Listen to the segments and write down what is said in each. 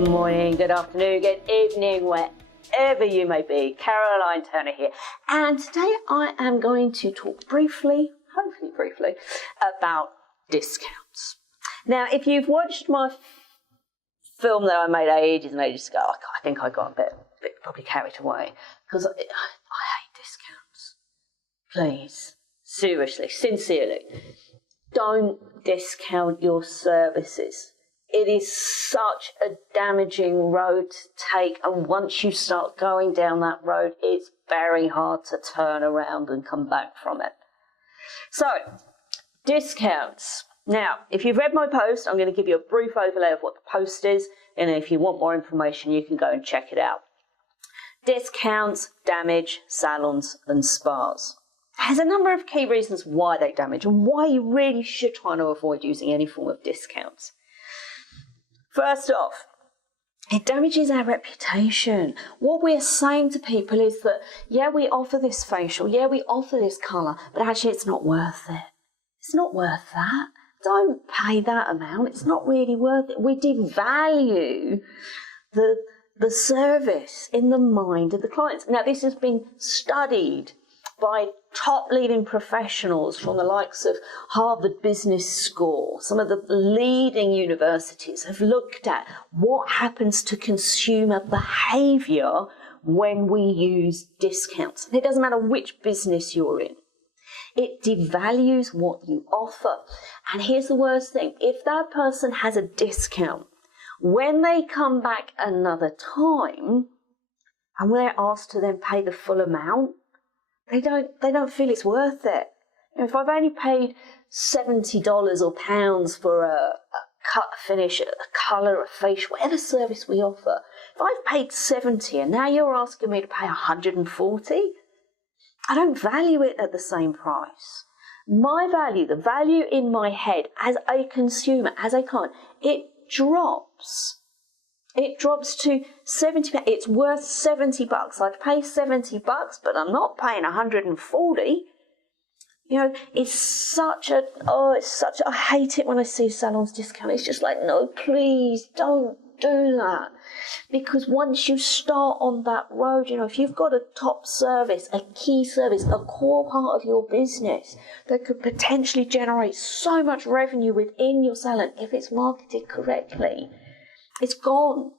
Good morning, good afternoon, good evening, wherever you may be. Caroline Turner here. And today I am going to talk briefly, hopefully briefly, about discounts. Now, if you've watched my film that I made ages and ages ago, I think I got a bit probably carried away because I hate discounts. Please, seriously, sincerely, don't discount your services. It is such a damaging road to take, and once you start going down that road, it's very hard to turn around and come back from it. So, discounts. Now, if you've read my post, I'm going to give you a brief overlay of what the post is, and if you want more information, you can go and check it out. Discounts damage salons and spas. There's a number of key reasons why they damage and why you really should try to avoid using any form of discounts. First off, it damages our reputation. What we're saying to people is that, yeah, we offer this facial, yeah, we offer this colour, but actually it's not worth it. It's not worth that. Don't pay that amount. It's not really worth it. We devalue the service in the mind of the clients. Now, this has been studied by top leading professionals from the likes of Harvard Business School. Some of the leading universities have looked at what happens to consumer behaviour when we use discounts. And it doesn't matter which business you're in. It devalues what you offer. And here's the worst thing. If that person has a discount, when they come back another time and they're asked to then pay the full amount, they don't feel it's worth it. You know, if I've only paid $70 or pounds for a cut, finish, a colour, a facial, whatever service we offer, if I've paid 70 and now you're asking me to pay 140, I don't value it at the same price. My value, the value in my head as a consumer, as a client, it drops. It drops to 70. It's worth $70. I'd pay $70, but I'm not paying 140. You know, I hate it when I see salons discount. It's just like, no, please don't do that. Because once you start on that road, you know, if you've got a top service, a key service, a core part of your business that could potentially generate so much revenue within your salon if it's marketed correctly, it's gone.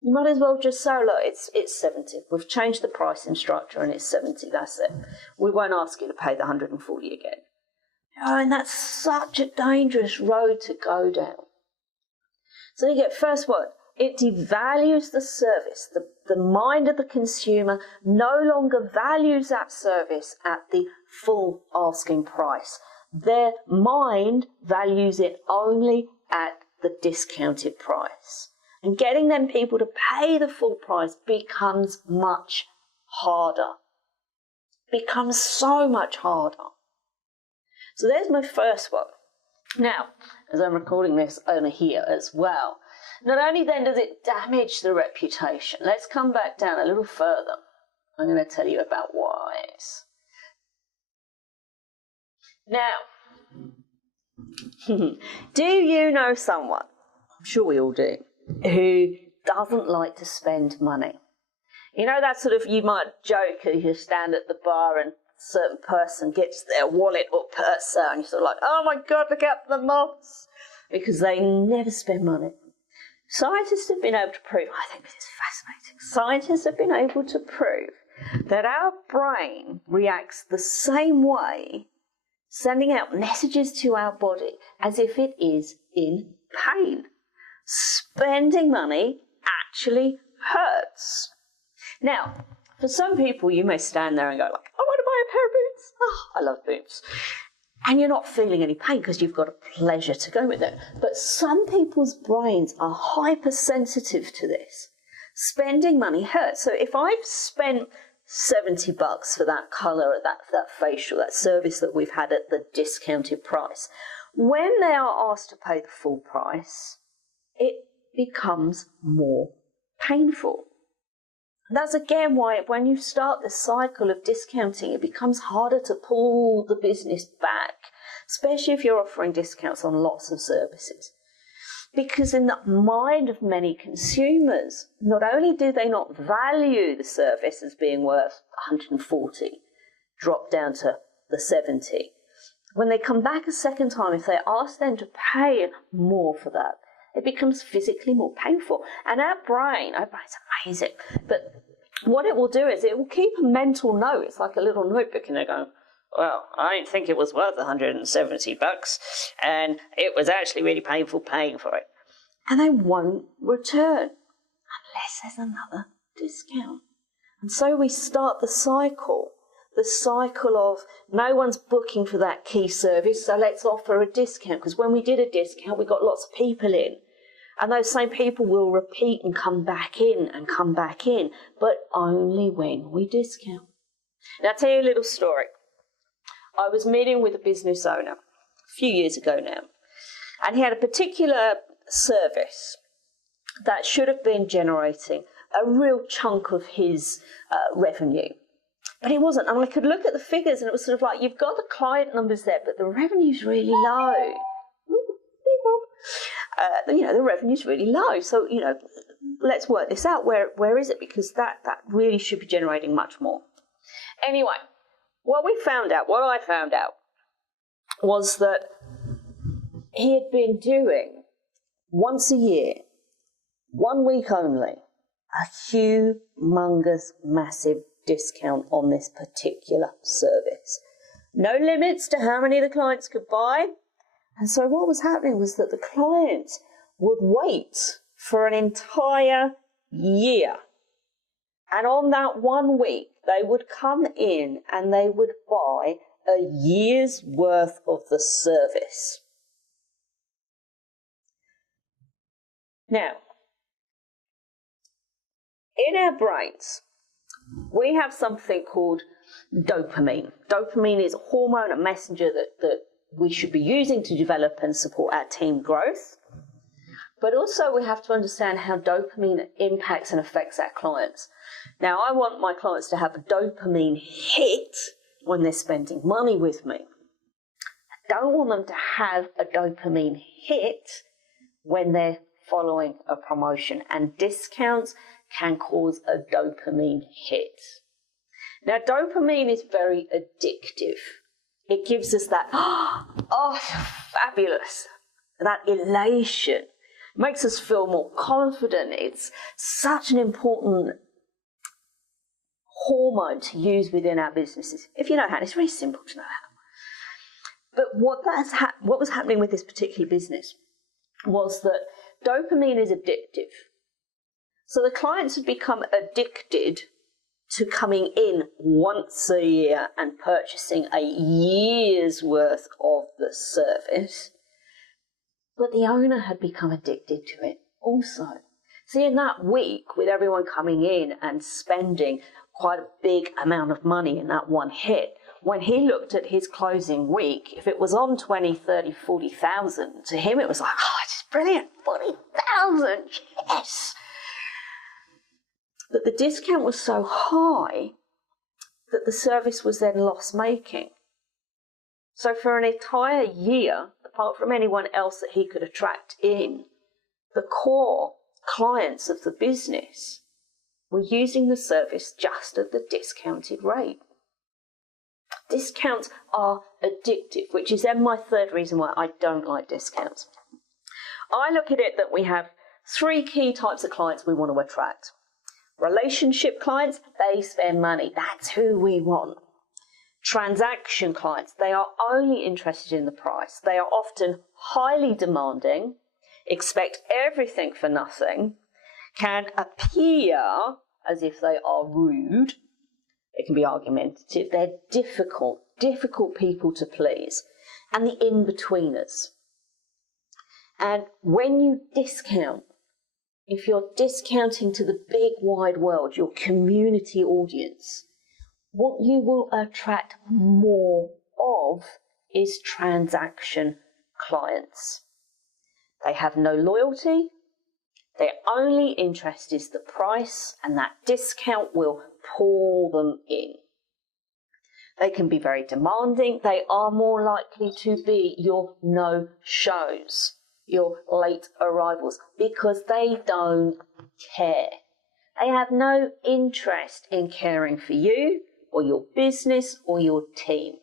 You might as well just say, look, it's 70. We've changed the pricing structure and it's 70, that's it. We won't ask you to pay the 140 again. Oh, and that's such a dangerous road to go down. So you get first one, it devalues the service. The mind of the consumer no longer values that service at the full asking price. Their mind values it only at the discounted price. And getting them people to pay the full price becomes much harder. Becomes so much harder. So there's my first one. Now, as I'm recording this over here as well, not only then does it damage the reputation, let's come back down a little further. I'm going to tell you about whys. Now, do you know someone, I'm sure we all do, who doesn't like to spend money? You know that sort of, you might joke as you stand at the bar and a certain person gets their wallet or purse out and you're sort of like, oh my God, look at the moths, because they never spend money. Scientists have been able to prove, I think this is fascinating, scientists have been able to prove that our brain reacts the same way, sending out messages to our body as if it is in pain. Spending money actually hurts. Now, for some people, you may stand there and go like, I want to buy a pair of boots. Oh, I love boots. And you're not feeling any pain because you've got a pleasure to go with it. But some people's brains are hypersensitive to this. Spending money hurts. So if I've spent $70 for that colour, that facial, that service that we've had at the discounted price, when they are asked to pay the full price, it becomes more painful. That's again why when you start the cycle of discounting, it becomes harder to pull the business back, especially if you're offering discounts on lots of services. because in the mind of many consumers, not only do they not value the service as being worth 140, drop down to the 70, when they come back a second time, if they ask them to pay more for that, it becomes physically more painful. And our brain's amazing, but what it will do is it will keep a mental note. It's like a little notebook, and they go, well, I didn't think it was worth $170, and it was actually really painful paying for it. And they won't return unless there's another discount. And so we start the cycle of no one's booking for that key service, so let's offer a discount, because when we did a discount, we got lots of people in. And those same people will repeat and come back in, but only when we discount. Now, I'll tell you a little story. I was meeting with a business owner a few years ago now, and he had a particular service that should have been generating a real chunk of his revenue. But it wasn't, and I could look at the figures, and it was sort of like, you've got the client numbers there, but the revenue's really low. The revenue's really low. So, let's work this out. Where is it? Because that really should be generating much more. Anyway, what I found out was that he had been doing once a year, 1 week only, a humongous, massive discount on this particular service. No limits to how many the clients could buy. And so what was happening was that the client would wait for an entire year. And on that 1 week, they would come in and they would buy a year's worth of the service. Now, in our brains, we have something called dopamine. Dopamine is a hormone, a messenger that we should be using to develop and support our team growth. But also we have to understand how dopamine impacts and affects our clients. Now, I want my clients to have a dopamine hit when they're spending money with me. I don't want them to have a dopamine hit when they're following a promotion, and discounts can cause a dopamine hit. Now, dopamine is very addictive. It gives us that, oh, fabulous, that elation. It makes us feel more confident. It's such an important hormone to use within our businesses. If you know how, it's very simple to know how. But what was happening with this particular business was that dopamine is addictive. So the clients had become addicted to coming in once a year and purchasing a year's worth of the service. But the owner had become addicted to it also. See, in that week, with everyone coming in and spending quite a big amount of money in that one hit, when he looked at his closing week, if it was on 20, 30, 40,000, to him it was like, oh, it's brilliant, 40,000, yes. But the discount was so high that the service was then loss-making. So for an entire year, apart from anyone else that he could attract in, the core clients of the business were using the service just at the discounted rate. Discounts are addictive, which is then my third reason why I don't like discounts. I look at it that we have 3 key types of clients we want to attract. Relationship clients, they spend money. That's who we want. Transaction clients, they are only interested in the price. They are often highly demanding, expect everything for nothing, can appear as if they are rude. It can be argumentative. They're difficult people to please. And the in-betweeners. And when you discount, if you're discounting to the big wide world, your community audience, what you will attract more of is transaction clients. They have no loyalty. Their only interest is the price, and that discount will pull them in. They can be very demanding. They are more likely to be your no-shows. your late arrivals, because they don't care. They have no interest in caring for you or your business or your team.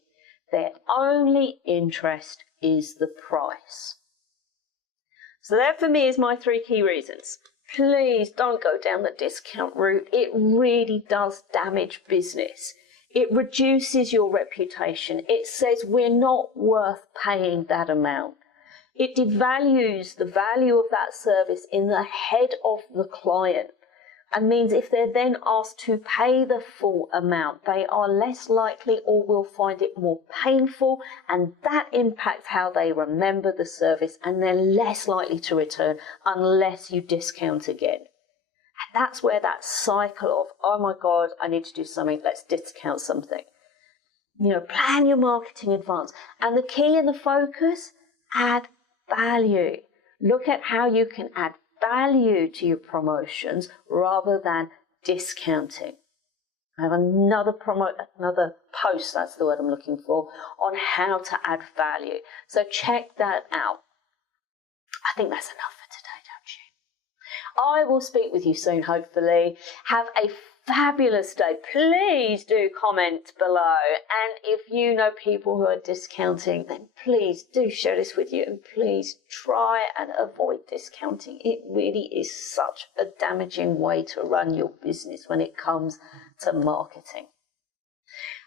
Their only interest is the price. So that for me is my 3 key reasons. Please don't go down the discount route. It really does damage business. It reduces your reputation. It says we're not worth paying that amount. It devalues the value of that service in the head of the client, and means if they're then asked to pay the full amount, they are less likely or will find it more painful, and that impacts how they remember the service, and they're less likely to return unless you discount again. And that's where that cycle of, oh my God, I need to do something, let's discount something. Plan your marketing in advance. And the key and the focus, add value. Look at how you can add value to your promotions rather than discounting. I have another post, that's the word I'm looking for, on how to add value. So check that out. I think that's enough for today, don't you? I will speak with you soon, hopefully. Have a fabulous day. Please do comment below. And if you know people who are discounting, then please do share this with you. And please try and avoid discounting. It really is such a damaging way to run your business when it comes to marketing.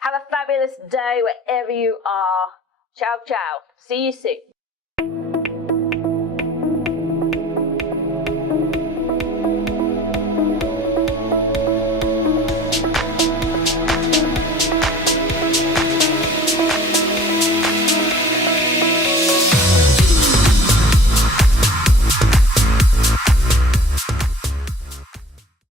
Have a fabulous day wherever you are. Ciao, ciao. See you soon.